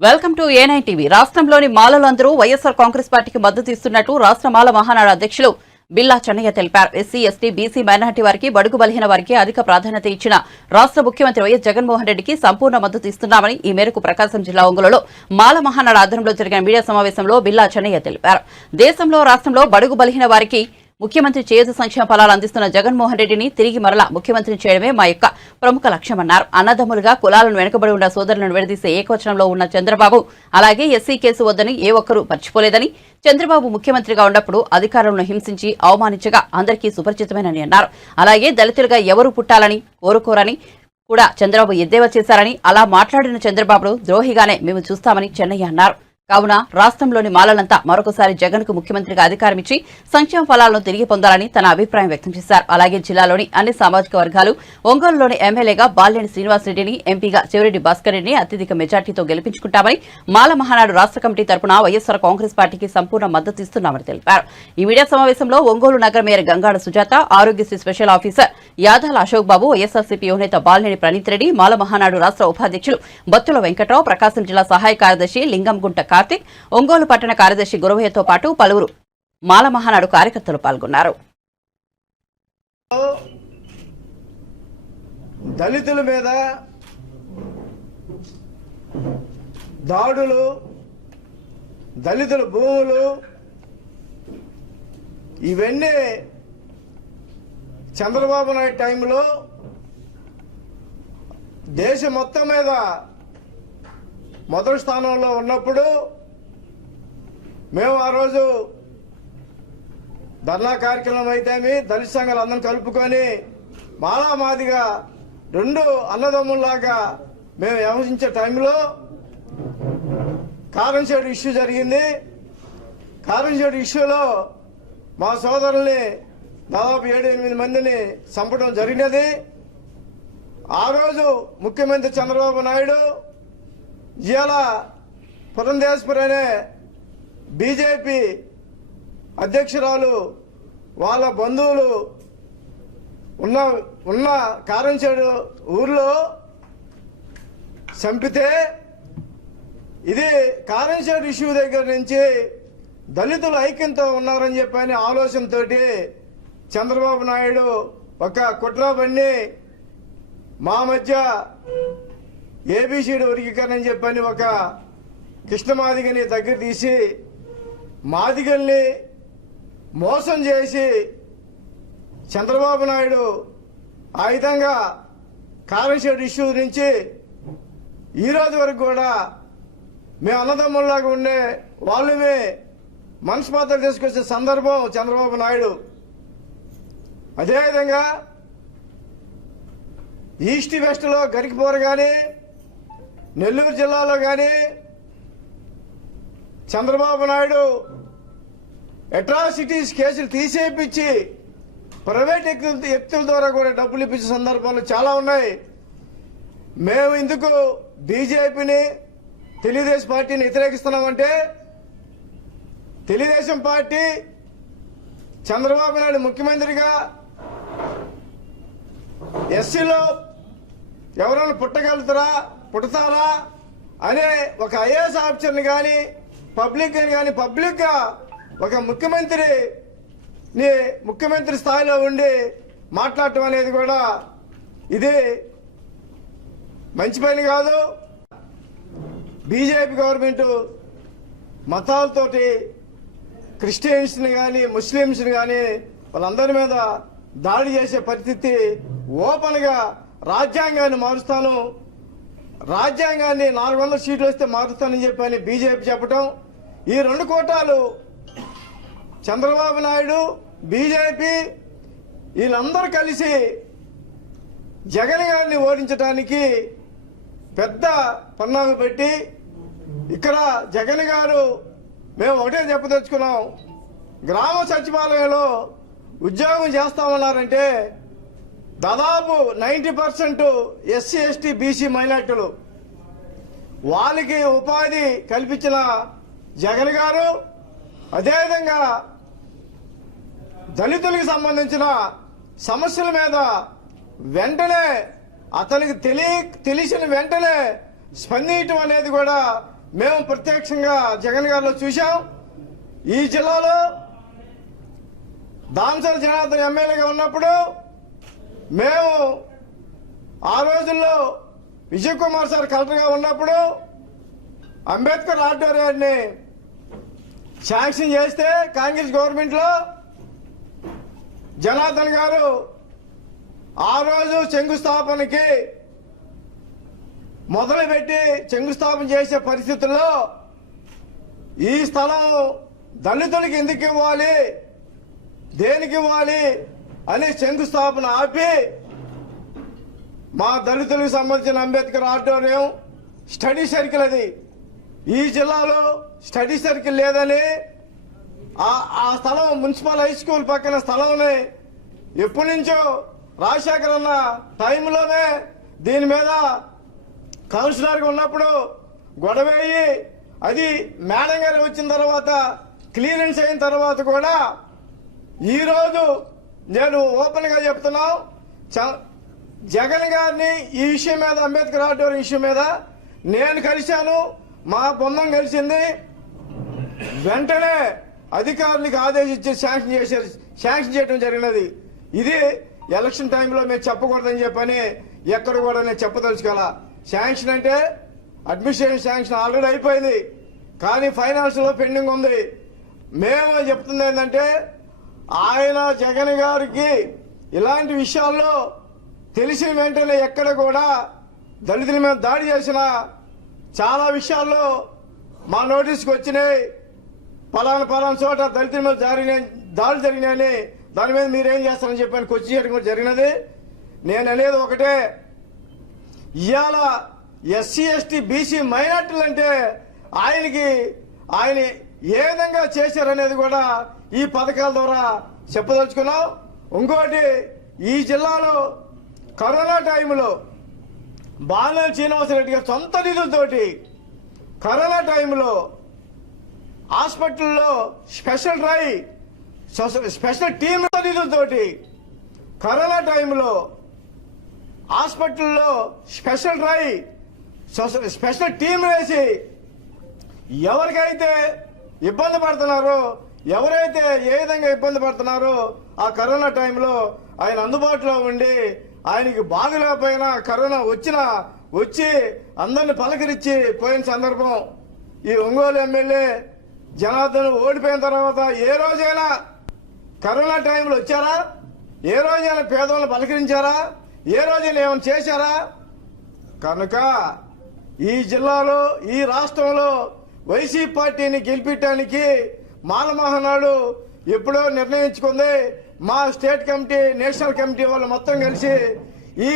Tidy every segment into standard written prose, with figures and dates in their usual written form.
Welcome to ఏ9 TV. రాష్ట్రంలోని మాలలందరూ వైఎస్ఆర్ కాంగ్రెస్ పార్టీకి మద్దతు ఇస్తున్నట్టు రాష్ట్ర మాల మహానాడు అధ్యక్షులు బిల్లా చెన్నయ్య తెలిపారు. ఎస్సీ, ఎస్టీ, బీసీ, మైనార్టీ వారికి, బడుగు బలహీన వారికి అధిక ప్రాధాన్యత ఇచ్చిన రాష్ట్ర ముఖ్యమంత్రి వైఎస్ జగన్మోహన్ రెడ్డికి సంపూర్ణ మద్దతు ఇస్తున్నామని ఈ మేరకు ప్రకాశం జిల్లా ఒంగోలులో మాల మహానాడు ఆధ్వర్యంలో జరిగిన మీడియా సమావేశంలో బిల్లా చెన్నయ్య తెలిపారు. దేశంలో, రాష్ట్రంలో బడుగు బలహీన వారికి ముఖ్యమంత్రి చేయూత సంక్షేమ ఫలాలు అందిస్తున్న జగన్మోహన్ రెడ్డిని తిరిగి మరలా ముఖ్యమంత్రిని చేయడమే మా యొక్క ప్రముఖ లక్ష్యమన్నారు. అన్నదమ్ములుగా కులాలను వెనుకబడి ఉన్న సోదరులను విడదీసే ఏకవచనంలో ఉన్న చంద్రబాబు అలాగే ఎస్సీ కేసు వద్దని ఏ ఒక్కరూ మర్చిపోలేదని, చంద్రబాబు ముఖ్యమంత్రిగా ఉన్నప్పుడు అధికారులను హింసించి అవమానించగా అందరికీ సుపరిచితమేనని అన్నారు. అలాగే దళితులుగా ఎవరు పుట్టాలని కోరుకోరని కూడా చంద్రబాబు ఎద్దేవా చేశారని, అలా మాట్లాడిన చంద్రబాబును ద్రోహిగానే మేము చూస్తామని చెన్నయ్య అన్నారు. కావున రాష్ట్రంలోని మాలలంతా మరొకసారి జగన్ కు ముఖ్యమంత్రిగా అధికారం ఇచ్చి సంక్షేమ ఫలాలను తిరిగి పొందాలని తన అభిప్రాయం వ్యక్తం చేశారు. అలాగే జిల్లాలోని అన్ని సామాజిక వర్గాలు ఒంగోలులోని ఎమ్మెల్యేగా బాలినేని శ్రీనివాసరెడ్డిని, ఎంపీగా చెవిరెడ్డి భాస్కర్ రెడ్డిని అత్యధిక మెజార్టీతో గెలిపించుకుంటామని మాల మహానాడు రాష్ట్ర కమిటీ తరపున వైఎస్ఆర్ కాంగ్రెస్ పార్టీకి సంపూర్ణ మద్దతు ఇస్తున్నామని తెలిపారు. ఈ మీడియా సమావేశంలో ఒంగోలు నగర mayor Gangada Sujatha, Arogyasri special officer Yadala Ashok Babu, YSRCP యువనేత బాలినేని ప్రణీత్ రెడ్డి, మాల మహానాడు రాష్ట్ర ఉపాధ్యక్షులు బత్తుల వెంకట్రావు, ప్రకాశం జిల్లా సహాయ కార్యదర్శి లింగంగుంట కార్తిక్, ఒంగోలు పట్టణ కార్యదర్శి గురవయ్యతో పాటు పలువురు మాల మహానాడు కార్యకర్తలు పాల్గొన్నారు. దళితుల మీద దాడులు, దళితుల భూములు, ఇవన్నీ చంద్రబాబు నాయుడు టైంలో దేశం మొత్తం మీద మొదటి స్థానంలో ఉన్నప్పుడు మేము ఆ రోజు ధర్నా కార్యక్రమం అయితేమి దళిత సంఘాలు అందరం కలుపుకొని మాలామాదిగా రెండు అన్నదమ్ముల్లాగా మేము వ్యవహరించే టైంలో కారంచేడు ఇష్యూ జరిగింది. కారంచేడు ఇష్యూలో మా సోదరుల్ని దాదాపు 7-8 మందిని చంపడం జరిగినది. ఆ రోజు ముఖ్యమంత్రి చంద్రబాబు నాయుడు ఇవాళ పురంధేశ్వరి అనే బీజేపీ అధ్యక్షురాలు వాళ్ళ బంధువులు ఉన్న కారంచేడు ఊర్లో చంపితే, ఇది కారంచేడు ఇష్యూ దగ్గర నుంచి దళితులు ఐక్యంతో ఉన్నారని చెప్పని ఆలోచనతోటి చంద్రబాబు నాయుడు ఒక కుట్ర పన్ని మా మధ్య ఏబీసీడీ వర్గీకరణ అని చెప్పని ఒక కృష్ణ మాదిగని దగ్గర తీసి మాదిగల్ని మోసం చేసి చంద్రబాబు నాయుడు ఆ విధంగా కారంచేడు ఇష్యూ నుంచి ఈరోజు వరకు కూడా మేము అన్నదమ్ముల్లాగా ఉండే వాళ్ళమే మనస్పాతలు తీసుకొచ్చే సందర్భం చంద్రబాబు నాయుడు. అదేవిధంగా ఈస్ట్ వెస్ట్లో గరికిపోరు కానీ, నెల్లూరు జిల్లాలో కానీ చంద్రబాబు నాయుడు అట్రాసిటీస్ కేసులు తీసేపించి ప్రైవేట్ వ్యక్తుల ద్వారా కూడా డబ్బులు ఇప్పించే సందర్భాలు చాలా ఉన్నాయి. మేము ఇందుకు బీజేపీని, తెలుగుదేశం పార్టీని వ్యతిరేకిస్తున్నామంటే, తెలుగుదేశం పార్టీ చంద్రబాబు నాయుడు ముఖ్యమంత్రిగా ఎస్సీలో ఎవరైనా పుడతారా అనే ఒక ఐఏఎస్ ఆఫీసర్ని కానీ పబ్లిక్గా ఒక ముఖ్యమంత్రి స్థాయిలో ఉండి మాట్లాడటం అనేది కూడా ఇది మంచి పని కాదు. బీజేపీ గవర్నమెంట్ మతాలతోటి క్రిస్టియన్స్ని కానీ ముస్లిమ్స్ని కానీ వాళ్ళందరి మీద దాడి చేసే పరిస్థితి, ఓపెన్గా రాజ్యాంగాన్ని మారుస్తాను, రాజ్యాంగాన్ని 400 సీట్లు వస్తే మారుస్తానని చెప్పని బీజేపీ చెప్పడం, ఈ రెండు కోటాలు చంద్రబాబు నాయుడు, బీజేపీ వీళ్ళందరూ కలిసి జగన్ గారిని ఓడించడానికి పెద్ద పన్నాగం పెట్టి, ఇక్కడ జగన్ గారు మేము ఒకటే చెప్పదలుచుకున్నాం, గ్రామ సచివాలయంలో ఉద్యోగం చేస్తామన్నారంటే దాదాపు 90% ఎస్సీ, ఎస్టీ, బీసీ మైనార్టీలు, వాళ్ళకి ఉపాధి కల్పించిన జగన్ గారు, అదేవిధంగా దళితులకు సంబంధించిన సమస్యల మీద వెంటనే అతనికి తెలిసిన వెంటనే స్పందించడం అనేది కూడా మేము ప్రత్యక్షంగా జగన్ గారిలో చూశాం. ఈ జిల్లాలో దామచర్ల జనార్దన్ ఎమ్మెల్యేగా ఉన్నప్పుడు మేము ఆ రోజుల్లో విజయ్ కుమార్ సార్ కలెక్టర్గా ఉన్నప్పుడు అంబేద్కర్ ఆడిటోరియాన్ని శాంక్షన్ చేస్తే కాంగ్రెస్ గవర్నమెంట్లో జనార్దన్ గారు ఆ రోజు శంకుస్థాపనకి మొదలుపెట్టి శంకుస్థాపన చేసే పరిస్థితుల్లో ఈ స్థలం దళితులకి ఎందుకు ఇవ్వాలి, దేనికి ఇవ్వాలి అని శంకుస్థాపన ఆపి మా దళితులకు సంబంధించిన అంబేద్కర్ ఆడిటోరియం స్టడీ సర్కిల్ అది ఈ జిల్లాలో స్టడీ సర్కిల్ లేదని ఆ స్థలం మున్సిపల్ హై స్కూల్ పక్కన స్థలంని ఎప్పటి నుంచో రాజశేఖర్ అన్న టైంలోనే దీని మీద కౌన్సిలర్గా ఉన్నప్పుడు గొడవేయి అది మేడం గారు వచ్చిన తర్వాత క్లియరెన్స్ అయిన తర్వాత కూడా ఈరోజు నేను ఓపెన్ గా చెప్తున్నాం, జగన్ గారిని ఈ విషయం మీద అంబేద్కర్ ఆడిటోరియం విషయం మీద నేను కలిశాను, మా బృందం కలిసింది. వెంటనే అధికారులకు ఆదేశించి శాంక్షన్ చేయడం జరిగినది. ఇది ఎలక్షన్ టైంలో మేము చెప్పకూడదని చెప్పని ఎక్కడ కూడా నేను చెప్పదలుచుకోవాలా. శాంక్షన్ అంటే అడ్మినిస్ట్రేషన్ శాంక్షన్ ఆల్రెడీ అయిపోయింది, కానీ ఫైనాన్స్ లో పెండింగ్ ఉంది. మేము చెప్తుంది ఏంటంటే ఆయన జగన్ గారికి ఇలాంటి విషయాల్లో తెలిసిన వెంటనే ఎక్కడ కూడా దళితుల మీద దాడి చేసిన చాలా విషయాల్లో మా నోటీస్కి వచ్చినాయి. పలానా చోట దళితుల మీద దాడులు జరిగినాయని దాని మీద మీరేం చేస్తారని చెప్పని కొచ్చి చేయడం కూడా జరిగినది. నేను అనేది ఒకటే, ఇవాళ ఎస్సీ ఎస్టీ బీసీ మైనార్టీలు అంటే ఆయన ఏ విధంగా చేశారనేది కూడా ఈ పథకాల ద్వారా చెప్పదలుచుకున్నాం. ఇంకోటి, ఈ జిల్లాలో కరోనా టైంలో బాలినేని శ్రీనివాసరెడ్డి గారు సొంత నిధులతోటి కరోనా టైంలో హాస్పిటల్లో స్పెషల్ టీమ్ నిధులతోటి కరోనా టైంలో హాస్పిటల్లో స్పెషల్ టీం వేసి ఎవరికైతే ఇబ్బంది పడుతున్నారో, ఎవరైతే ఏ విధంగా ఇబ్బంది పడుతున్నారో ఆ కరోనా టైంలో ఆయన అందుబాటులో ఉండి ఆయనకి బాగలేకపోయినా కరోనా వచ్చి అందరిని పలకరించి పోయిన సందర్భం. ఈ ఒంగోలు ఎమ్మెల్యే జనార్దన్ ఓడిపోయిన తర్వాత ఏ రోజైనా కరోనా టైంలో వచ్చారా? ఏ రోజైనా పేదవాళ్ళని పలకరించారా? ఏ రోజైనా ఏమైనా చేశారా? కనుక ఈ జిల్లాలో ఈ రాష్ట్రంలో వైసీపీ పార్టీని గెలిపించడానికి మాల మహానాడు ఎప్పుడో నిర్ణయించుకుంది. మా స్టేట్ కమిటీ, నేషనల్ కమిటీ వాళ్ళు మొత్తం కలిసి ఈ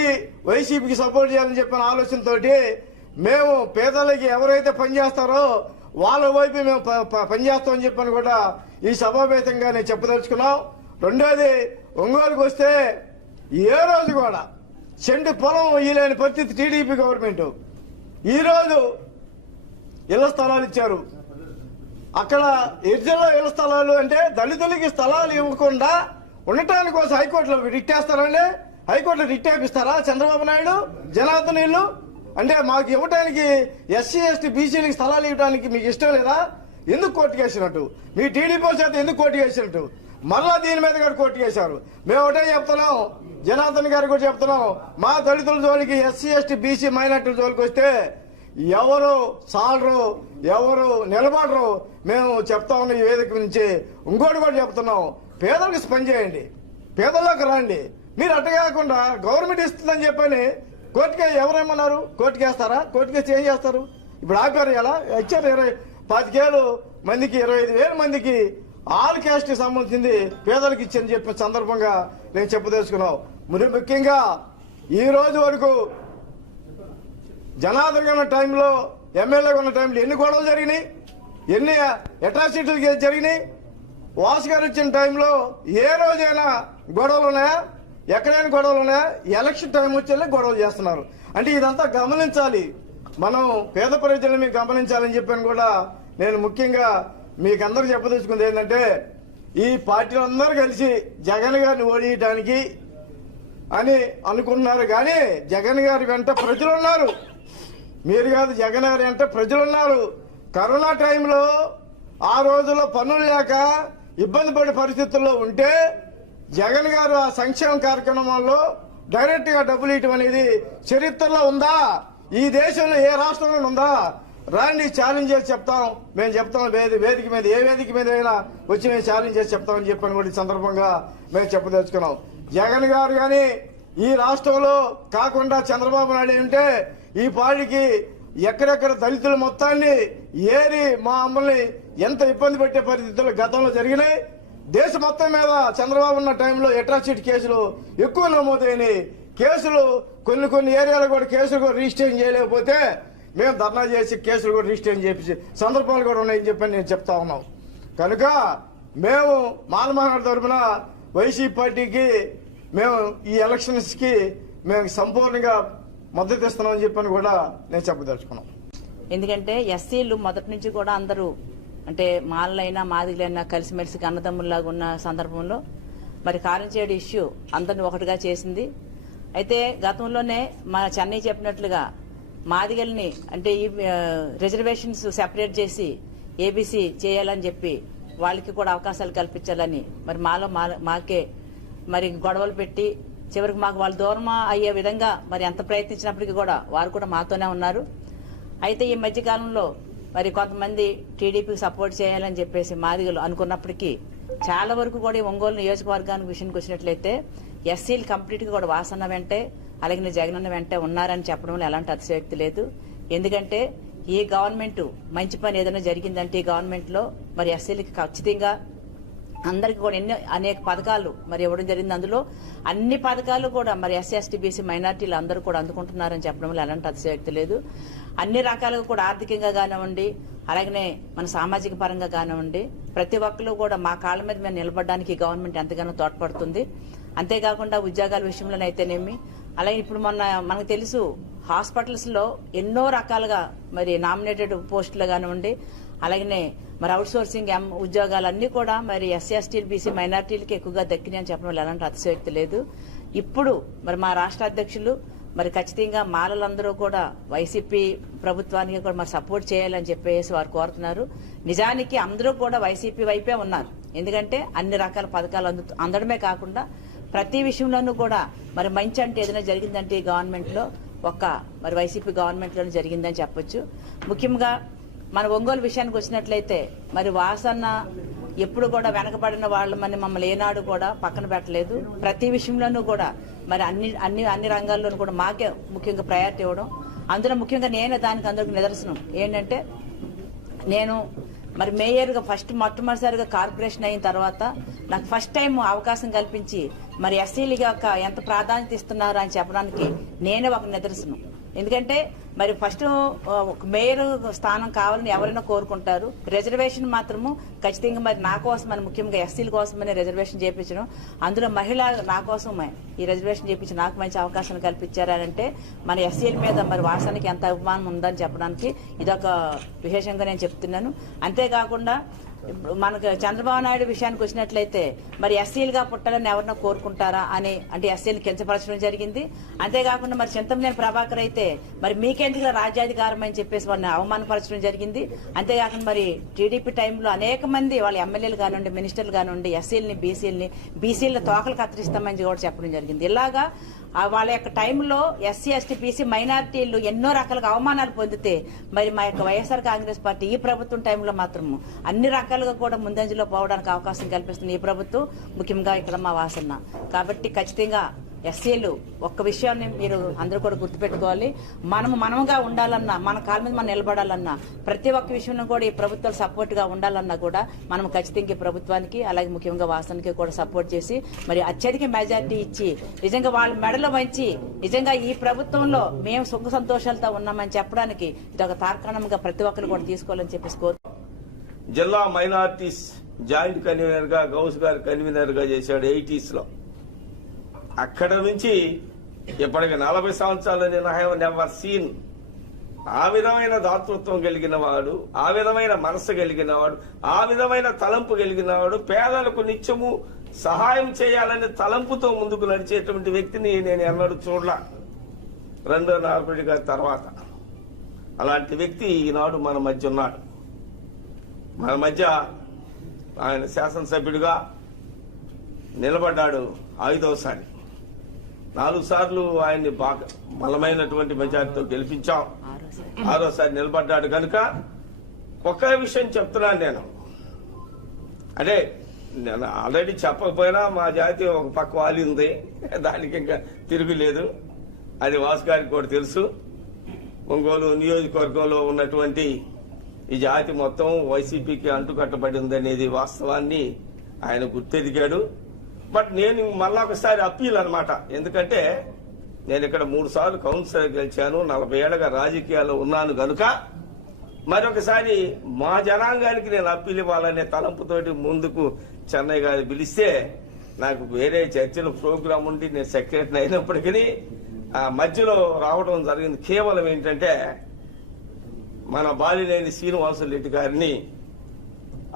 వైసీపీకి సపోర్ట్ చేయాలని చెప్పిన ఆలోచనతోటి మేము పేదలకి ఎవరైతే పనిచేస్తారో వాళ్ళ వైపు మేము పనిచేస్తామని చెప్పని కూడా ఈ సభాపేతంగా నేను చెప్పదలుచుకున్నాం. రెండోది, ఒంగోలుకు వస్తే ఏ రోజు కూడా చెండు పొలం ఇయ్యలేని పరిస్థితి టీడీపీ గవర్నమెంట్. ఈరోజు ఇళ్ల స్థలాలు ఇచ్చారు. అక్కడ ఎర్జల్లో ఇళ్ల స్థలాలు అంటే దళితులకి స్థలాలు ఇవ్వకుండా ఉండటానికి కోసం హైకోర్టులో రిట్ వేస్తారండి. హైకోర్టులో రిట్ వేపిస్తారా చంద్రబాబు నాయుడు, జనార్దన్ నీళ్లు? అంటే మాకు ఇవ్వడానికి ఎస్సీ ఎస్టీ బీసీలకి స్థలాలు ఇవ్వడానికి మీకు ఇష్టం లేదా? ఎందుకు కోర్టు కేసినట్టు? మీ టీడీపీ చేత ఎందుకు కోర్టు కేసినట్టు? మరలా దీని మీద కూడా కోర్టు కేశారు. మేము ఒకటే చెప్తున్నాం, జనార్దన్ గారు కూడా చెప్తున్నాం, మా దళితుల జోలికి ఎస్సీ ఎస్టీ బీసీ మైనార్టీల జోలికి వస్తే ఎవరు సాలరు, ఎవరు నిలబడరు. మేము చెప్తా ఉన్న ఈ వేదిక నుంచి ఇంకోటి కూడా చెప్తున్నాం, పేదలకు పని చేయండి, పేదల్లోకి రండి. మీరు అట్ట కాకుండా గవర్నమెంట్ ఇస్తుందని చెప్పని కోర్టుకే ఎవరేమన్నారు? కోర్టుకేస్తారా? కోర్టుకేసి ఏం చేస్తారు? ఇప్పుడు ఆపారు, ఎలా ఇచ్చారు? 25,000 మందికి 25,000 మందికి ఆల్ క్యాస్ట్ కి సంబంధించింది పేదలకు ఇచ్చని చెప్పిన సందర్భంగా నేను చెప్పదలుచుకున్నాం. మరి ముఖ్యంగా ఈ రోజు వరకు జనార్దన్ ఉన్న టైంలో, ఎమ్మెల్యేగా ఉన్న టైంలో ఎన్ని గొడవలు జరిగినాయి, ఎన్ని అట్రాసిటీలు జరిగినాయి? వాసు గారు వచ్చిన టైంలో ఏ రోజైనా గొడవలు ఉన్నాయా? ఎక్కడైనా గొడవలు ఉన్నాయా? ఎలక్షన్ టైం వచ్చేలా గొడవలు చేస్తున్నారు. అంటే ఇదంతా గమనించాలి, మనం పేద ప్రజలను మీకు గమనించాలని చెప్పాను కూడా నేను ముఖ్యంగా మీకు అందరూ చెప్పదలుచుకుంది ఏంటంటే, ఈ పార్టీలు అందరూ కలిసి జగన్ గారిని ఓడియడానికి అని అనుకున్నారు. కానీ జగన్ గారి వెంట ప్రజలు ఉన్నారు. మీరు కాదు, జగన్ గారి వెంట ప్రజలు ఉన్నారు. కరోనా టైంలో ఆ రోజుల్లో పనులు లేక ఇబ్బంది పడే పరిస్థితుల్లో ఉంటే జగన్ గారు ఆ సంక్షేమ కార్యక్రమంలో డైరెక్ట్ గా డబ్బులు ఇవ్వడం అనేది చరిత్రలో ఉందా? ఈ దేశంలో ఏ రాష్ట్రంలో ఉందా? రాండి ఛాలెంజ్ చేసి చెప్తాం, మేము చెప్తాం వేదిక మీద, ఏ వేదిక మీద అయినా వచ్చి మేము ఛాలెంజ్ చేసి చెప్తామని చెప్పని కూడా ఈ సందర్భంగా మేము చెప్పదలుచుకున్నాం. జగన్ గారు కానీ ఈ రాష్ట్రంలో కాకుండా చంద్రబాబు నాయుడు ఉంటే ఈ పార్టీకి ఎక్కడెక్కడ దళితుల మొత్తాన్ని ఏరి మా అమ్మల్ని ఎంత ఇబ్బంది పెట్టే పరిస్థితులు గతంలో జరిగినాయి. దేశ మొత్తం మీద చంద్రబాబు ఉన్న టైంలో అట్రాసిటీ కేసులు ఎక్కువ నమోదైనాయి. కేసులు కొన్ని ఏరియాలో కూడా కేసులు కూడా రిజిస్ట్రేషన్ చేయలేకపోతే మేము ధర్నా చేసి కేసులు కూడా రిజిస్ట్రేషన్ చేపించి సందర్భాలు కూడా ఉన్నాయని చెప్పి నేను చెప్తా ఉన్నాం. కనుక మేము మాలమహానాడు తరఫున వైసీపీ పార్టీకి మేము ఈ ఎలక్షన్స్ కి మేము సంపూర్ణంగా మద్దతు ఇస్తున్నామని చెప్పని కూడా నేను చెప్పదలుచుకున్నాం. ఎందుకంటే ఎస్సీలు మొదటి నుంచి కూడా అందరూ అంటే మాలైనా మాదిలైనా కలిసిమెలిసి అన్నదమ్ముల్లాగా ఉన్న సందర్భంలో మరి కారంచేడు ఇష్యూ అందరిని ఒకటిగా చేసింది. అయితే గతంలోనే మా చెన్నై చెప్పినట్లుగా మాదిగల్ని అంటే ఈ రిజర్వేషన్స్ సెపరేట్ చేసి ఏబీసీ చేయాలని చెప్పి వాళ్ళకి కూడా అవకాశాలు కల్పించాలని మరి మాకే మరి గొడవలు పెట్టి చివరికి మాకు వాళ్ళు దూరం అయ్యే విధంగా మరి ఎంత ప్రయత్నించినప్పటికీ కూడా వారు కూడా మాతోనే ఉన్నారు. అయితే ఈ మధ్యకాలంలో మరి కొంతమంది టీడీపీకి సపోర్ట్ చేయాలని చెప్పేసి మాదిగలు అనుకున్నప్పటికీ చాలా వరకు కూడా ఈ ఒంగోలు నియోజకవర్గానికి విషయానికి వచ్చినట్లయితే ఎస్సీలు కంప్లీట్ గా కూడా వాసన్న వెంటే అలాగే జగనన్న వెంటే ఉన్నారని చెప్పడంలో ఎలాంటి అతిశయోక్తి లేదు. ఎందుకంటే ఈ గవర్నమెంట్ మంచి పని ఏదైనా జరిగిందంటే ఈ గవర్నమెంట్ లో మరి ఎస్సీలకి ఖచ్చితంగా అందరికి కూడా అనేక పథకాలు మరి ఇవ్వడం జరిగింది. అందులో అన్ని పథకాలు కూడా మరి ఎస్సీ ఎస్టీ బీసీ మైనార్టీలు అందరూ కూడా అందుకుంటున్నారని చెప్పడంలో ఎలాంటి అతిశయోక్తి లేదు. అన్ని రకాలుగా కూడా ఆర్థికంగా కానివ్వండి అలాగనే మన సామాజిక పరంగా కానివ్వండి ప్రతి ఒక్కరు కూడా మా కాళ్ళ మీద మేము నిలబడడానికి గవర్నమెంట్ ఎంతగానో తోడ్పడుతుంది. అంతేకాకుండా ఉద్యోగాల విషయంలోనైతేనేమి అలాగే ఇప్పుడు మనకు తెలుసు హాస్పిటల్స్ లో ఎన్నో రకాలుగా మరి నామినేటెడ్ పోస్టులు కానివ్వండి అలాగనే మరి అవుట్ సోర్సింగ్ ఉద్యోగాలన్నీ కూడా మరి ఎస్సీ ఎస్టీ బీసీ మైనార్టీలకి ఎక్కువగా దక్కినాయి అని చెప్పడం ఎలాంటి అతిశయోక్తి లేదు. ఇప్పుడు మరి మా రాష్ట్ర అధ్యక్షులు మరి ఖచ్చితంగా మాలలందరూ కూడా వైసీపీ ప్రభుత్వానికి కూడా మరి సపోర్ట్ చేయాలని చెప్పేసి వారు కోరుతున్నారు. నిజానికి అందరూ కూడా వైసీపీ వైపే ఉన్నారు. ఎందుకంటే అన్ని రకాల పథకాలు అందడమే కాకుండా ప్రతి విషయంలోనూ కూడా మరి మంచి అంటే ఏదైనా జరిగిందంటే ఈ గవర్నమెంట్ లో మరి వైసీపీ గవర్నమెంట్ లోనే జరిగిందని చెప్పొచ్చు. ముఖ్యంగా మన ఒంగోలు విషయానికి వచ్చినట్లయితే మరి వాసన్న ఎప్పుడు కూడా వెనకబడిన వాళ్ళు మమ్మల్ని ఏనాడు కూడా పక్కన పెట్టలేదు. ప్రతి విషయంలోనూ కూడా మరి అన్ని రంగాల్లోనూ కూడా మాకే ముఖ్యంగా ప్రయారిటీ ఇవ్వడం. అందులో ముఖ్యంగా నేను దానికి అందరికి నిదర్శనం ఏంటంటే నేను మరి మేయర్గా మొట్టమొదటిసారిగా కార్పొరేషన్ అయిన తర్వాత నాకు ఫస్ట్ టైం అవకాశం కల్పించి మరి ఎస్సీలుగా ఎంత ప్రాధాన్యత ఇస్తున్నారు అని చెప్పడానికి నేనే ఒక నిదర్శనం. ఎందుకంటే మరి ఫస్ట్ మేయర్ స్థానం కావాలని ఎవరైనా కోరుకుంటారు. రిజర్వేషన్ మాత్రము ఖచ్చితంగా మరి నా కోసమని ముఖ్యంగా ఎస్సీల కోసమని రిజర్వేషన్ చేయించడం, అందులో మహిళ నా కోసమే ఈ రిజర్వేషన్ చేయించి నాకు మంచి అవకాశం కల్పించారంటే మన ఎస్సీల మీద మరి వాసానికి ఎంత అభిమానం ఉందని చెప్పడానికి ఇదొక విశేషంగా నేను చెప్తున్నాను. అంతేకాకుండా మనకు చంద్రబాబు నాయుడు విషయానికి వచ్చినట్లయితే మరి ఎస్సీలుగా పుట్టాలని ఎవరన్నా కోరుకుంటారా అని అంటే ఎస్సీలు కించపరచడం జరిగింది. అంతేకాకుండా మరి చింతమనేని ప్రభాకర్ అయితే మరి మీకెందుకు రాజ్యాధికారం అని చెప్పేసి వాళ్ళని అవమానపరచడం జరిగింది. అంతేకాకుండా మరి టీడీపీ టైంలో అనేక మంది వాళ్ళ ఎమ్మెల్యేలు కానివ్వండి మినిస్టర్లు కానివ్వండి ఎస్సీలని బీసీల తోకలు కత్తిరిస్తామని కూడా చెప్పడం జరిగింది. ఇలాగా వాళ్ళ యొక్క టైంలో ఎస్సీ ఎస్టీ బీసీ మైనార్టీలు ఎన్నో రకాలుగా అవమానాలు పొందితే మరి మా యొక్క వైఎస్ఆర్ కాంగ్రెస్ పార్టీ ఈ ప్రభుత్వం టైంలో మాత్రము అన్ని రకాలుగా కూడా ముందంజలో పోవడానికి అవకాశం కల్పిస్తుంది ఈ ప్రభుత్వం, ముఖ్యంగా ఇక్కడ మా వాసన్న. కాబట్టి ఖచ్చితంగా ఎస్సీలు ఒక్క విషయాన్ని మీరు అందరూ కూడా గుర్తుపెట్టుకోవాలి. మనముగా ఉండాలన్నా మన కాళ్ళ మీద మనం నిలబడాలన్నా ప్రతి ఒక్క విషయంలో కూడా ఈ ప్రభుత్వాలు సపోర్ట్ గా ఉండాలన్నా కూడా మనం ఖచ్చితంగా ప్రభుత్వానికి అలాగే ముఖ్యంగా వాసనకి కూడా సపోర్ట్ చేసి మరి అత్యధిక మెజార్టీ ఇచ్చి నిజంగా వాళ్ళ మెడలో వంచి నిజంగా ఈ ప్రభుత్వంలో మేము సుఖ సంతోషాలతో ఉన్నామని చెప్పడానికి ఇది ఒక తార్కాణంగా ప్రతి ఒక్కరు కూడా తీసుకోవాలని చెప్పేసి కోరు. జిల్లా మైనార్టీస్ జాయింట్ కన్వీనర్ గా గౌస్ గారు కన్వీనర్ గా చేశాడు 80s లో. అక్కడ నుంచి ఇప్పటికి 40 సంవత్సరాలు నేను నెవర్ సీన్ ఆ విధమైన దాతృత్వం కలిగిన వాడు, ఆ విధమైన మనసు కలిగిన వాడు, ఆ విధమైన తలంపు కలిగిన వాడు, పేదలకు నిత్యము సహాయం చేయాలనే తలంపుతో ముందుకు నడిచేటువంటి వ్యక్తిని నేను ఎన్నడూ చూడలా రెండో నార్పడి గారి తర్వాత. అలాంటి వ్యక్తి ఈనాడు మన మధ్య ఉన్నాడు. మన మధ్య ఆయన శాసనసభ్యుడిగా నిలబడ్డాడు 5వసారి. 4 సార్లు ఆయన్ని బాగా బలమైనటువంటి మెజార్టీతో గెలిపించాం. 6వసారి నిలబడ్డాడు కనుక ఒకే విషయం చెప్తున్నాను నేను. అంటే నేను ఆల్రెడీ చెప్పకపోయినా మా జాతి ఒక పక్క వాలింది, దానికి ఇంకా తిరుగులేదు. అది వాసు గారికి కూడా తెలుసు. ఒంగోలు నియోజకవర్గంలో ఉన్నటువంటి ఈ జాతి మొత్తం వైసీపీకి అంటుకట్టబడింది అనేది వాస్తవాన్ని ఆయన గుర్తెరిగాడు. బట్ నేను మళ్ళా ఒకసారి అప్పీల్ అనమాట. ఎందుకంటే నేను ఇక్కడ 3 సార్లు కౌన్సిలర్ గెలిచాను, 40 ఏళ్లుగా రాజకీయాల్లో ఉన్నాను కనుక మరొకసారి మా జనాంగానికి నేను అప్పీల్ ఇవ్వాలనే తలంపుతోటి ముందుకు చెన్నై గారు పిలిస్తే నాకు వేరే చర్చల ప్రోగ్రాం ఉండి నేను సెక్రటరీ అయినప్పటికీ ఆ మధ్యలో రావడం జరిగింది. కేవలం ఏంటంటే మన బాలినేని శ్రీనివాసులరెడ్డి గారిని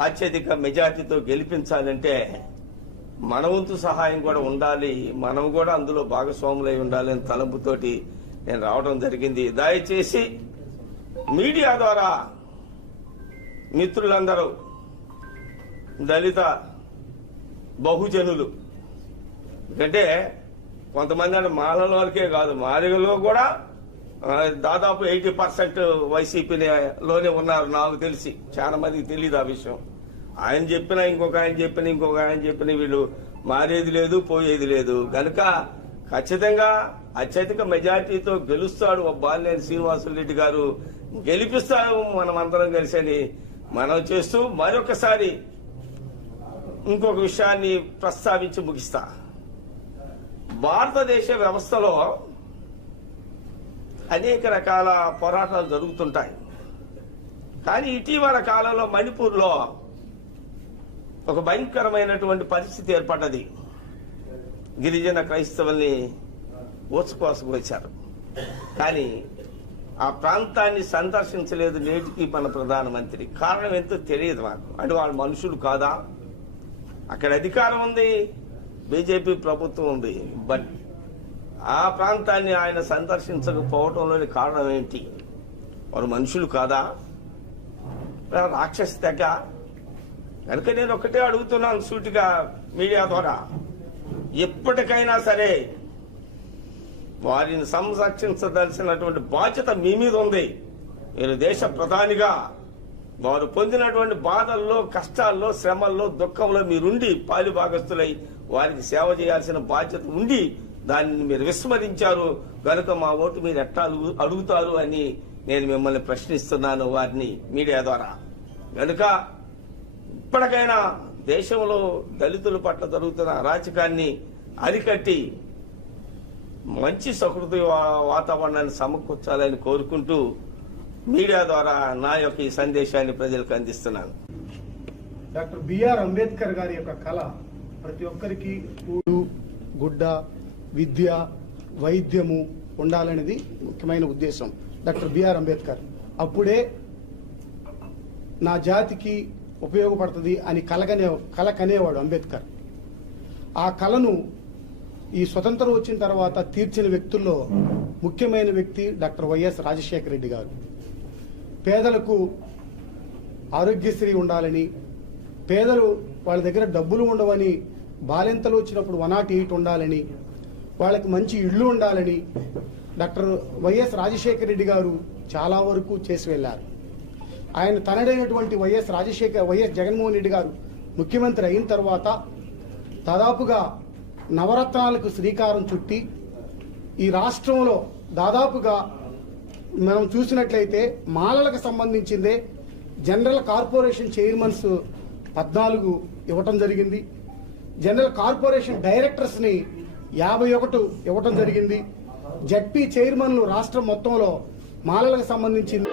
అత్యధిక మెజార్టీతో గెలిపించాలంటే మన వంతు సహాయం కూడా ఉండాలి, మనం కూడా అందులో భాగస్వాములై ఉండాలి అని తలంపుతోటి నేను రావడం జరిగింది. దయచేసి మీడియా ద్వారా మిత్రులందరూ, దళిత బహుజనులు, ఎందుకంటే కొంతమంది అంటే మాలల వరకే కాదు, మాదిగలో కూడా దాదాపు 80% వైసీపీలోనే ఉన్నారు నాకు తెలిసి. చాలా మందికి తెలియదు ఆ విషయం. ఆయన చెప్పినా ఇంకొక ఆయన చెప్పిన వీళ్ళు మారేది లేదు, పోయేది లేదు. కనుక ఖచ్చితంగా అత్యధిక మెజార్టీతో గెలుస్తాడు బాలినేని శ్రీనివాసులరెడ్డి గారు, గెలిపిస్తాడు మనమందరం కలిసి మనం చేస్తూ మరొకసారి ఇంకొక విషయాన్ని ప్రస్తావించి ముగిస్తా. భారతదేశ వ్యవస్థలో అనేక రకాల పోరాటాలు జరుగుతుంటాయి. కానీ ఇటీవల కాలంలో మణిపూర్లో ఒక భయంకరమైనటువంటి పరిస్థితి ఏర్పడ్డది. గిరిజన క్రైస్తవుల్ని ఊచకోసుకొచ్చారు. కానీ ఆ ప్రాంతాన్ని సందర్శించలేదు నేటికి మన ప్రధానమంత్రి. కారణం ఎంతో తెలియదు మాకు. అంటే వాళ్ళు మనుషులు కాదా? అక్కడ అధికారం ఉంది, బీజేపీ ప్రభుత్వం ఉంది. బట్ ఆ ప్రాంతాన్ని ఆయన సందర్శించకపోవడంలోని కారణం ఏంటి? వారు మనుషులు కాదా? రాక్షస తెగ? కనుక నేను ఒకటే అడుగుతున్నాను సూటిగా మీడియా ద్వారా, ఎప్పటికైనా సరే వారిని సంరక్షించదలసినటువంటి బాధ్యత మీ మీద ఉంది. మీరు దేశ ప్రధానిగా వారు పొందినటువంటి బాధల్లో, కష్టాల్లో, శ్రమల్లో, దుఃఖంలో మీరుండి పాలిభాగస్తులై వారికి సేవ చేయాల్సిన బాధ్యత ఉండి దాన్ని మీరు విస్మరించారు. కనుక మా ఓటు మీరు ఎట్లా అడుగుతారు అని నేను మిమ్మల్ని ప్రశ్నిస్తున్నాను వారిని మీడియా ద్వారా. కనుక ఇప్పటికైనా దేశంలో దళితుల పట్ల జరుగుతున్న అరాచకాన్ని అరికట్టి మంచి సహృదయ వాతావరణాన్ని సమకూర్చాలని కోరుకుంటూ మీడియా ద్వారా నా యొక్క ఈ సందేశాన్ని ప్రజలకు అందిస్తున్నాను. డాక్టర్ బిఆర్ అంబేద్కర్ గారి యొక్క కళ ప్రతి ఒక్కరికి కూడు, గుడ్డ, విద్య, వైద్యము ఉండాలనేది ముఖ్యమైన ఉద్దేశం డాక్టర్ బిఆర్ అంబేద్కర్. అప్పుడే నా జాతికి ఉపయోగపడుతుంది అని కల కనేవాడు అంబేద్కర్. ఆ కళను ఈ స్వతంత్రం వచ్చిన తర్వాత తీర్చిన వ్యక్తుల్లో ముఖ్యమైన వ్యక్తి డాక్టర్ వైఎస్ రాజశేఖర రెడ్డి గారు. పేదలకు ఆరోగ్యశ్రీ ఉండాలని, పేదలు వాళ్ళ దగ్గర డబ్బులు ఉండవని, బాలింతలు వచ్చినప్పుడు 108 ఉండాలని, వాళ్ళకి మంచి ఇళ్లు ఉండాలని డాక్టర్ వైఎస్ రాజశేఖర రెడ్డి గారు చాలా వరకు చేసి వెళ్లారు. ఆయన తనడైనటువంటి వైఎస్ జగన్మోహన్ రెడ్డి గారు ముఖ్యమంత్రి అయిన తర్వాత దాదాపుగా నవరత్నాలకు శ్రీకారం చుట్టి ఈ రాష్ట్రంలో దాదాపుగా మనం చూసినట్లయితే మాలలకు సంబంధించిందే జనరల్ కార్పొరేషన్ చైర్మన్స్ 14 ఇవ్వటం జరిగింది. జనరల్ కార్పొరేషన్ డైరెక్టర్స్ ని 51 ఇవ్వటం జరిగింది. జడ్పీ చైర్మన్లు రాష్ట్రం మొత్తంలో మాలలకు సంబంధించింది